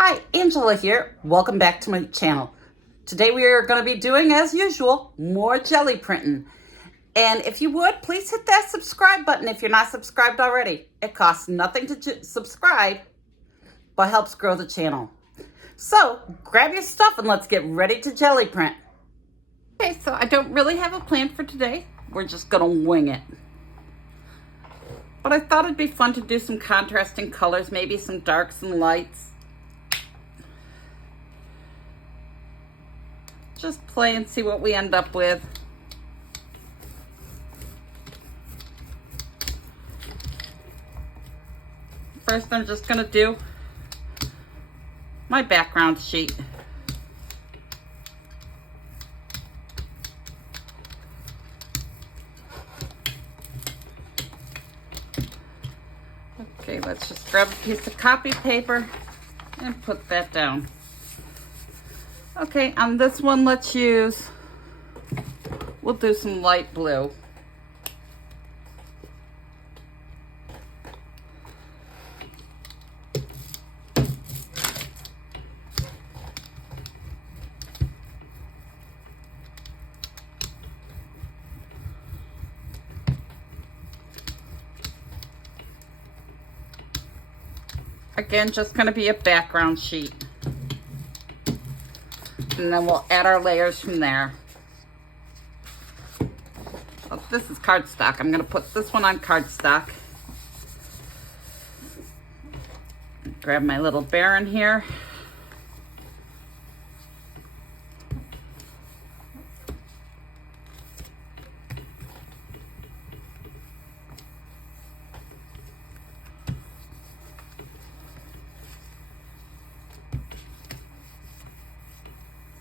Hi, Angela here. Welcome back to my channel. Today we are going to be doing, as usual, more jelly printing. And if you would, please hit that subscribe button if you're not subscribed already. It costs nothing to subscribe, but helps grow the channel. So grab your stuff and let's get ready to jelly print. Okay, so I don't really have a plan for today. We're just going to wing it. But I thought it'd be fun to do some contrasting colors, maybe some darks and lights. Just play and see what we end up with. First, I'm just going to do my background sheet. Okay, let's just grab a piece of copy paper and put that down. Okay, on this one, we'll do some light blue. Again, just going to be a background sheet. And then we'll add our layers from there. Oh, this is cardstock. I'm going to put this one on cardstock. Grab my little Baron here.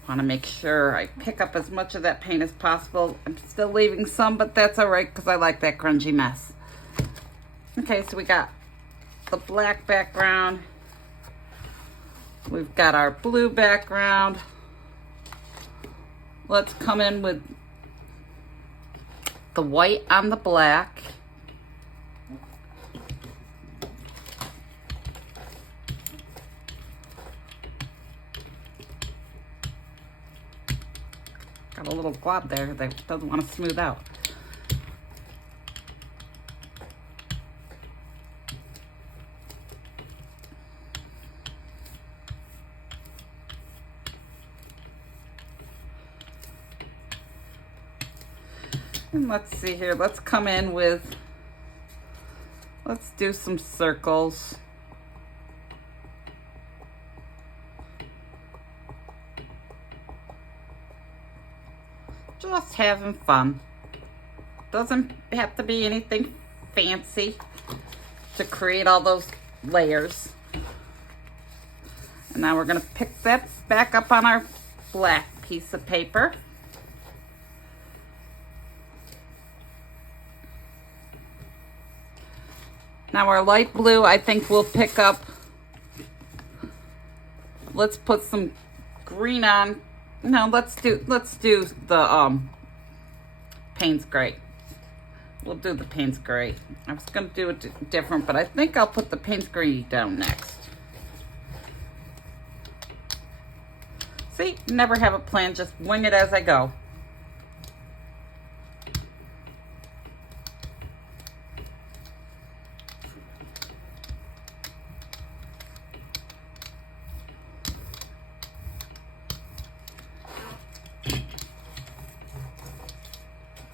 Want to make sure I pick up as much of that paint as possible. I'm still leaving some, but that's all right because I like that grungy mess. Okay, so we got the black background. We've got our blue background. Let's come in with the white on the black. Got a little glob there that doesn't want to smooth out. And let's see here, let's come in with, let's do some circles. Just having fun. Doesn't have to be anything fancy to create all those layers. And now we're going to pick that back up on our black piece of paper. Now our light blue, I think we'll pick up. Let's put some green on. No, let's do the Payne's Gray. We'll do the Payne's Gray. I was going to do it different, but I think I'll put the Payne's Gray down next. See, never have a plan, just wing it as I go.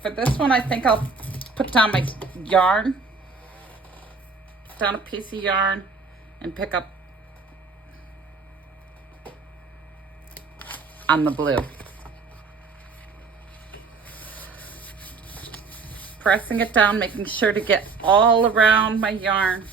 For this one, I think I'll put down my yarn, put down a piece of yarn, and pick up on the blue. Pressing it down, making sure to get all around my yarn.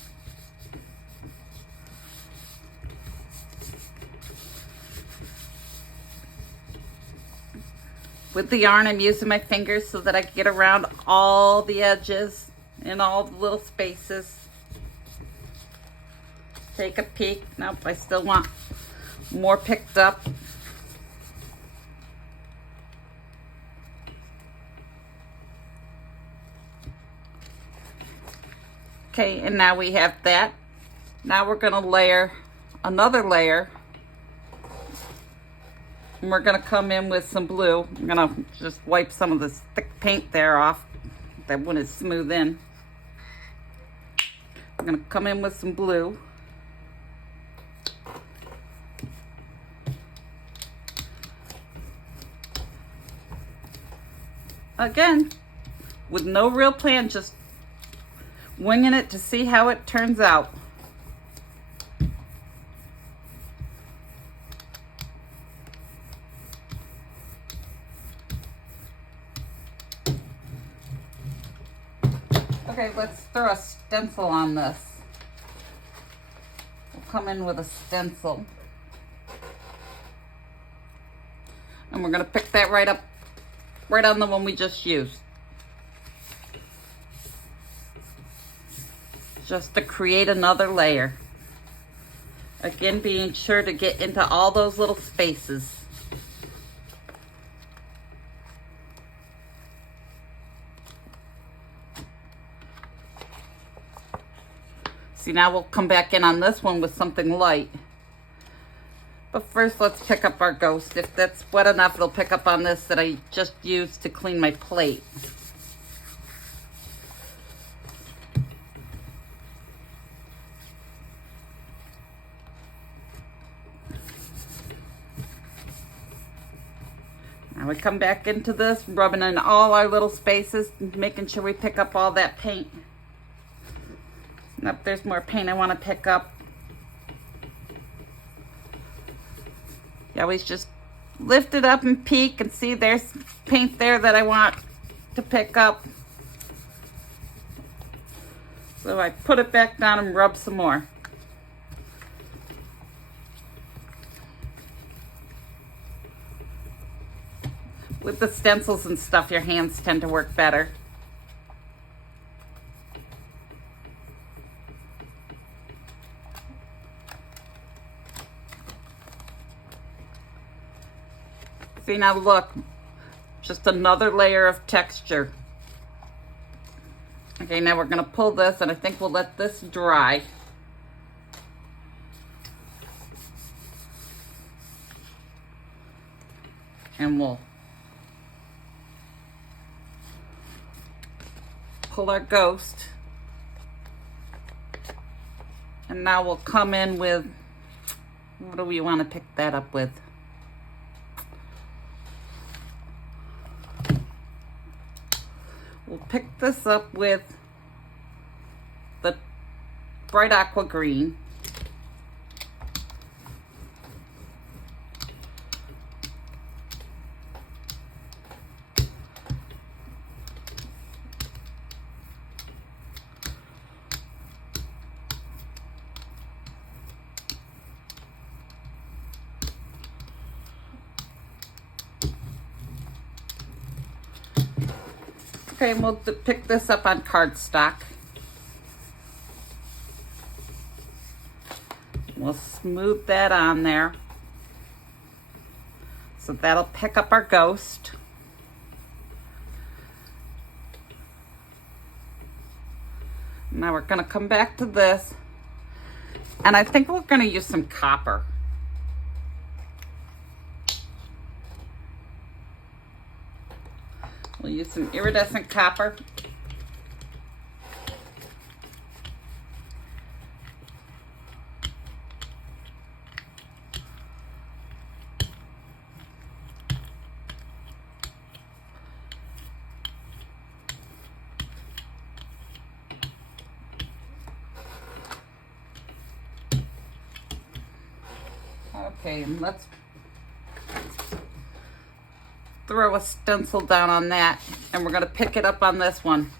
With the yarn, I'm using my fingers so that I can get around all the edges and all the little spaces. Take a peek. Nope, I still want more picked up. Okay, and now we have that. Now we're going to layer another layer And we're gonna come in with some blue. I'm gonna just wipe some of this thick paint there off that wouldn't smooth in. I'm gonna come in with some blue. Again, with no real plan, just winging it to see how it turns out. Okay, let's throw a stencil on this. We'll come in with a stencil. And we're gonna pick that right up, right on the one we just used. Just to create another layer. Again, being sure to get into all those little spaces. See, now we'll come back in on this one with something light. But first, let's pick up our ghost. If that's wet enough, it'll pick up on this that I just used to clean my plate. Now we come back into this, rubbing in all our little spaces, making sure we pick up all that paint. Nope, there's more paint I want to pick up. You always just lift it up and peek and see there's paint there that I want to pick up. So I put it back down and rub some more. With the stencils and stuff, your hands tend to work better. See, now look, just another layer of texture. Okay, now we're gonna pull this, and I think we'll let this dry. And we'll pull our ghost. And now we'll come in with, what do we want to pick that up with? We'll pick this up with the bright aqua green. Okay, and we'll pick this up on cardstock. We'll smooth that on there. So that'll pick up our ghost. Now we're gonna come back to this. And I think we're gonna use some copper. We'll use some iridescent copper. Okay, and let's throw a stencil down on that, and we're going to pick it up on this one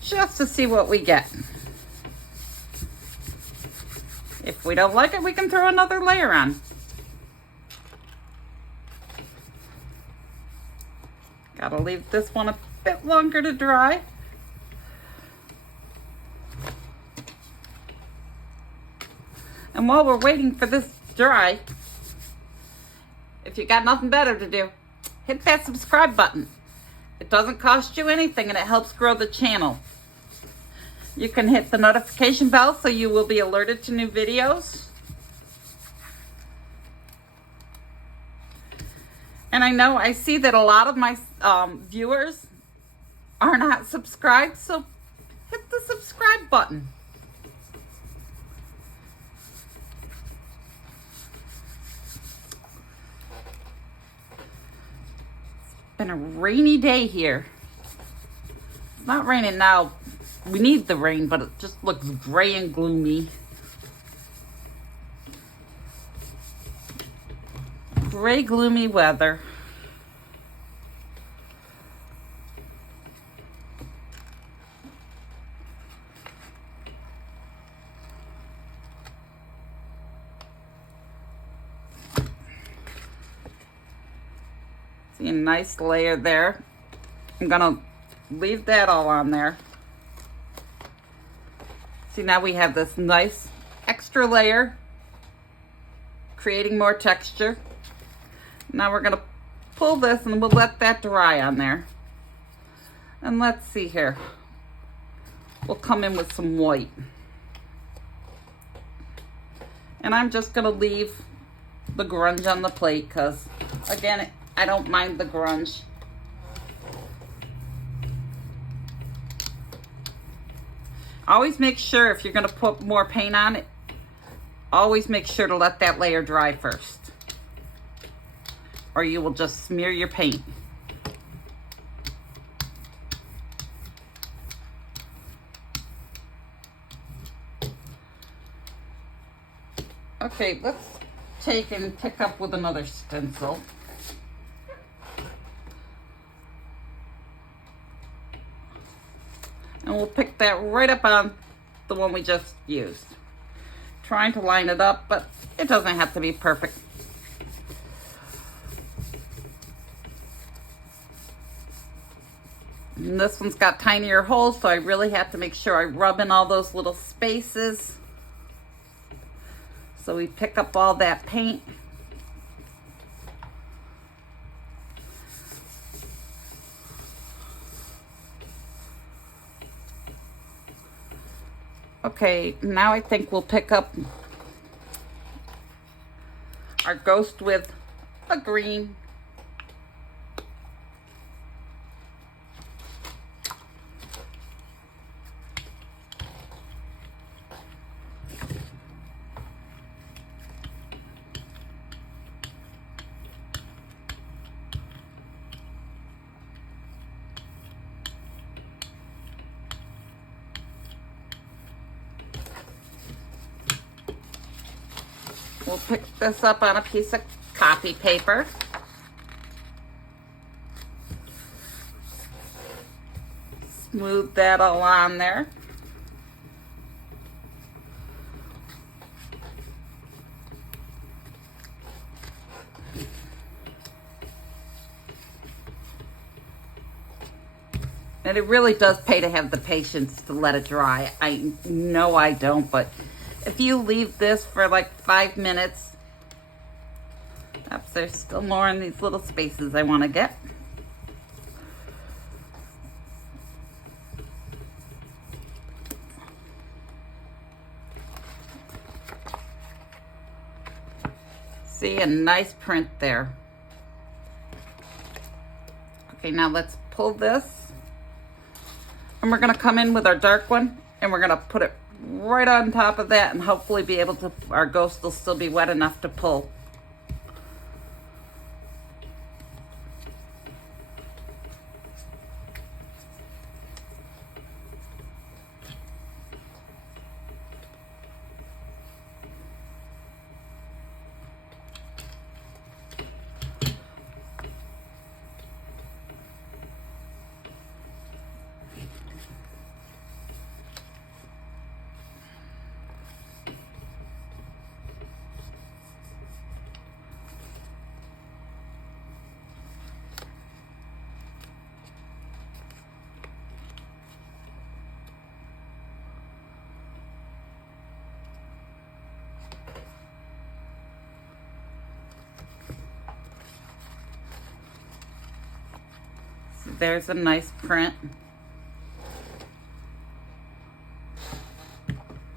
just to see what we get. If we don't like it, we can throw another layer on. Gotta leave this one a bit longer to dry. And while we're waiting for this to dry, if you got nothing better to do, hit that subscribe button. It doesn't cost you anything, and it helps grow the channel. You can hit the notification bell so you will be alerted to new videos. And I know I see that a lot of my viewers are not subscribed, so hit the subscribe button. It's been a rainy day here. It's not raining now. We need the rain, but it just looks gray and gloomy. Gray, gloomy weather. See a nice layer there. I'm gonna leave that all on there. See, now we have this nice extra layer, creating more texture. Now we're gonna pull this and we'll let that dry on there. And let's see here. We'll come in with some white. And I'm just gonna leave the grunge on the plate because, again, I don't mind the grunge. Always make sure if you're gonna put more paint on it, always make sure to let that layer dry first, or you will just smear your paint. Okay, let's take and pick up with another stencil. And we'll pick that right up on the one we just used. Trying to line it up, but it doesn't have to be perfect. And this one's got tinier holes, so I really have to make sure I rub in all those little spaces. So we pick up all that paint. Okay, now I think we'll pick up our ghost with a green. We'll pick this up on a piece of copy paper. Smooth that all on there. And it really does pay to have the patience to let it dry. I know I don't, but if you leave this for like 5 minutes, oops, there's still more in these little spaces I want to get. See, a nice print there. Okay, now let's pull this. And we're going to come in with our dark one, and we're going to put it right on top of that, and hopefully be able to, our ghost will still be wet enough to pull. There's a nice print.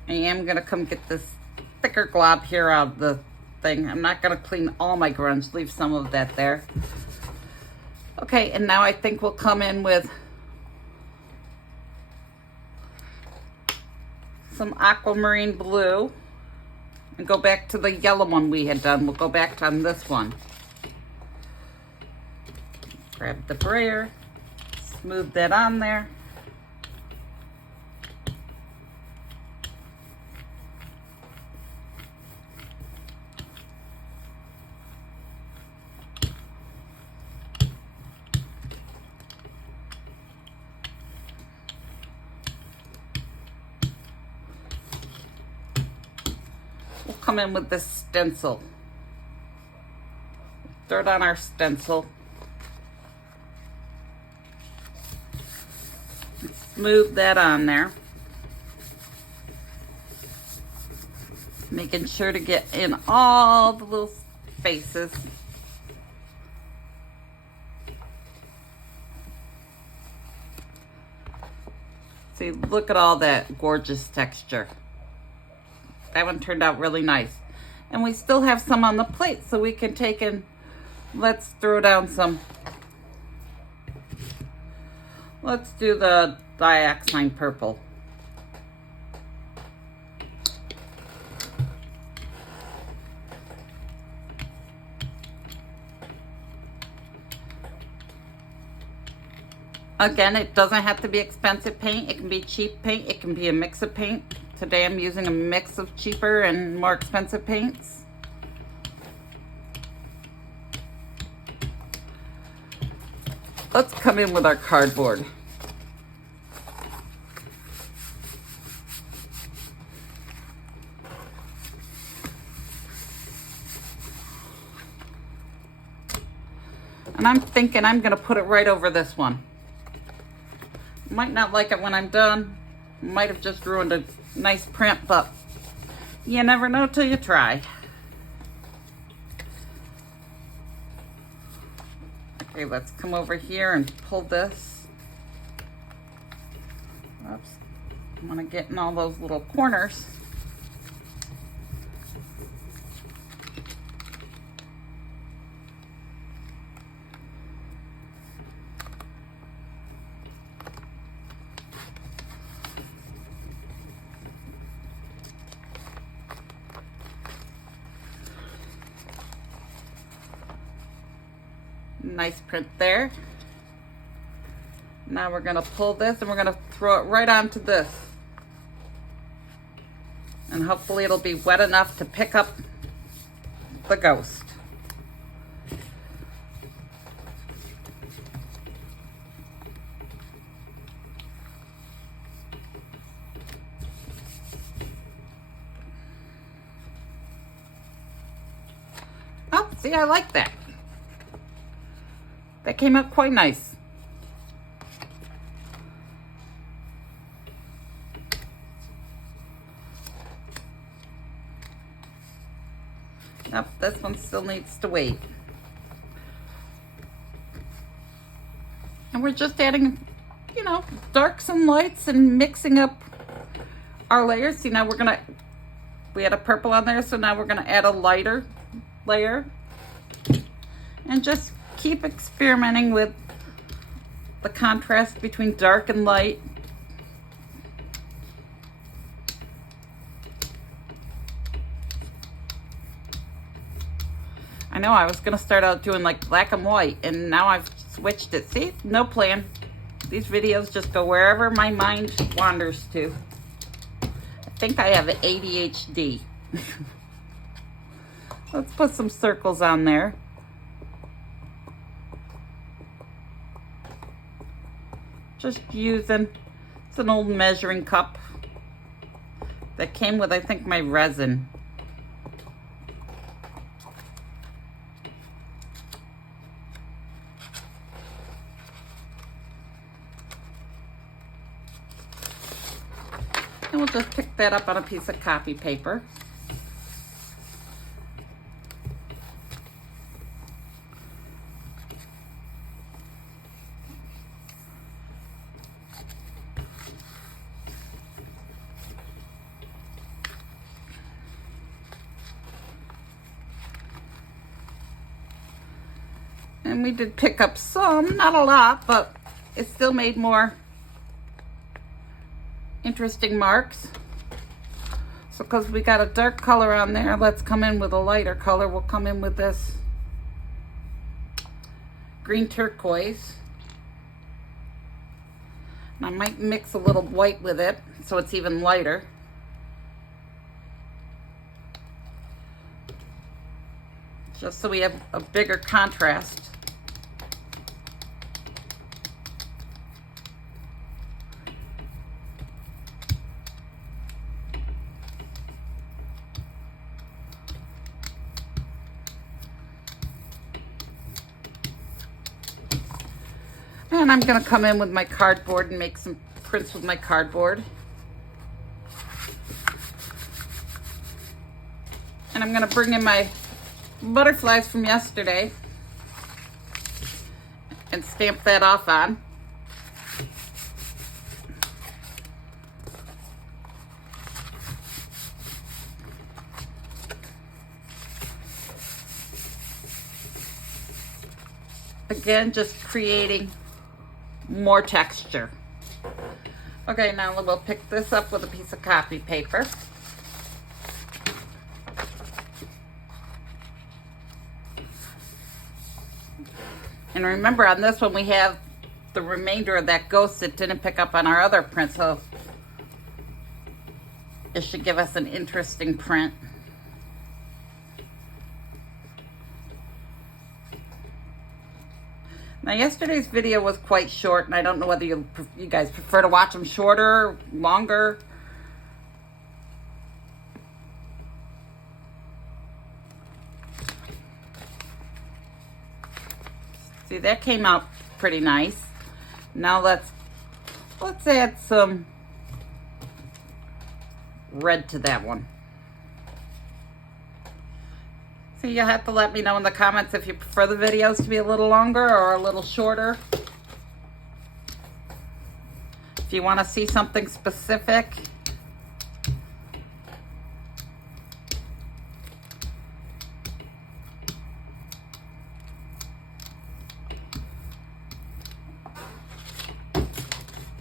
I am gonna come get this thicker glob here out of the thing. I'm not gonna clean all my grunge, leave some of that there. Okay, and now I think we'll come in with some aquamarine blue and go back to the yellow one we had done. We'll go back on this one. Grab the brayer, smooth that on there. We'll come in with this stencil. Throw it on our stencil. Smooth that on there. Making sure to get in all the little spaces. See, look at all that gorgeous texture. That one turned out really nice. And we still have some on the plate, so we can take and let's throw down some. Let's do the dioxazine purple. Again, it doesn't have to be expensive paint. It can be cheap paint. It can be a mix of paint. Today I'm using a mix of cheaper and more expensive paints. Let's come in with our cardboard. And I'm thinking I'm gonna put it right over this one. Might not like it when I'm done. Might have just ruined a nice print, but you never know till you try. Okay, let's come over here and pull this. Oops, I want to get in all those little corners. Nice print there. Now we're gonna pull this and we're gonna throw it right onto this. And hopefully it'll be wet enough to pick up the ghost. Oh, see, I like that. That came out quite nice. Nope, this one still needs to wait. And we're just adding, you know, darks and lights and mixing up our layers. See, now we had a purple on there, so now we're gonna add a lighter layer. And just keep experimenting with the contrast between dark and light. I know I was gonna start out doing like black and white, and now I've switched it. See, no plan. These videos just go wherever my mind wanders to. I think I have ADHD. Let's put some circles on there. Just using, it's an old measuring cup that came with, I think, my resin. And we'll just pick that up on a piece of copy paper. And we did pick up some, not a lot, but it still made more interesting marks. So because we got a dark color on there, let's come in with a lighter color. We'll come in with this green turquoise. And I might mix a little white with it so it's even lighter. Just so we have a bigger contrast. And I'm gonna come in with my cardboard and make some prints with my cardboard. And I'm gonna bring in my butterflies from yesterday and stamp that off on. Again, just creating more texture. Okay, now we'll pick this up with a piece of copy paper. And remember, on this one we have the remainder of that ghost that didn't pick up on our other print, so it should give us an interesting print. Now, yesterday's video was quite short, and I don't know whether you guys prefer to watch them shorter, longer. See, that came out pretty nice. Now let's add some red to that one. So you'll have to let me know in the comments if you prefer the videos to be a little longer or a little shorter. If you want to see something specific.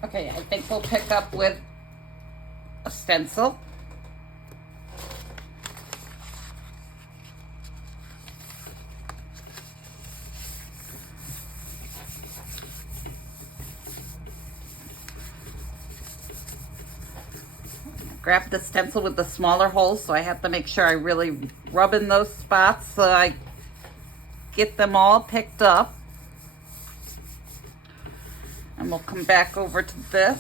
Okay, I think we'll pick up with a stencil. Grab the stencil with the smaller holes, so I have to make sure I really rub in those spots so I get them all picked up. And we'll come back over to this.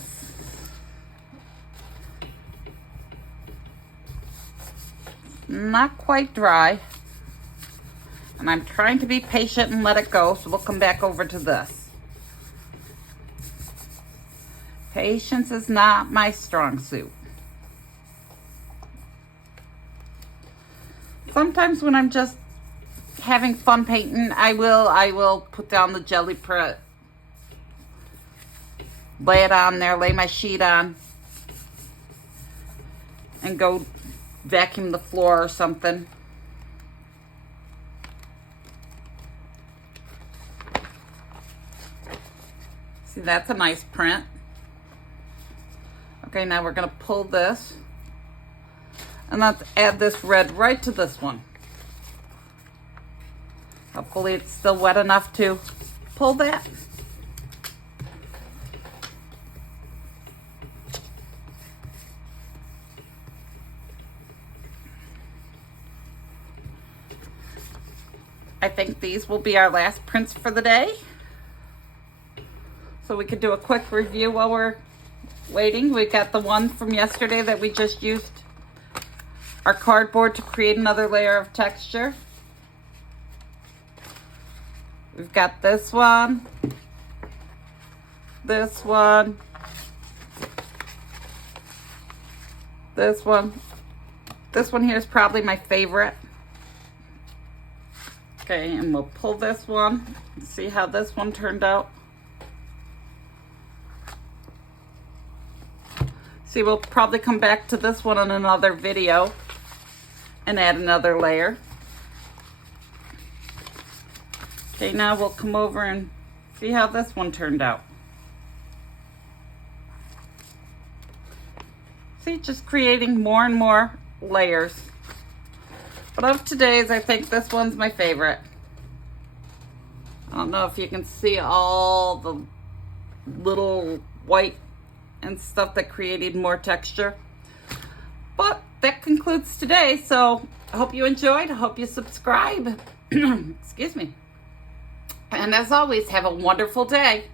Not quite dry. And I'm trying to be patient and let it go, so we'll come back over to this. Patience is not my strong suit. Sometimes when I'm just having fun painting, I will put down the jelly print, lay it on there, lay my sheet on, and go vacuum the floor or something. See, that's a nice print. Okay, now we're gonna pull this. And let's add this red right to this one. Hopefully it's still wet enough to pull that. I think these will be our last prints for the day. So we could do a quick review while we're waiting. We got the one from yesterday that we just used our cardboard to create another layer of texture. We've got this one, this one, this one. This one here is probably my favorite. Okay, and we'll pull this one and see how this one turned out. See, we'll probably come back to this one in another video and add another layer. Okay, now we'll come over and see how this one turned out. See, just creating more and more layers. But of today's, I think this one's my favorite. I don't know if you can see all the little white and stuff that created more texture. But that concludes today, so I hope you enjoyed. I hope you subscribe. Excuse me. And as always, have a wonderful day.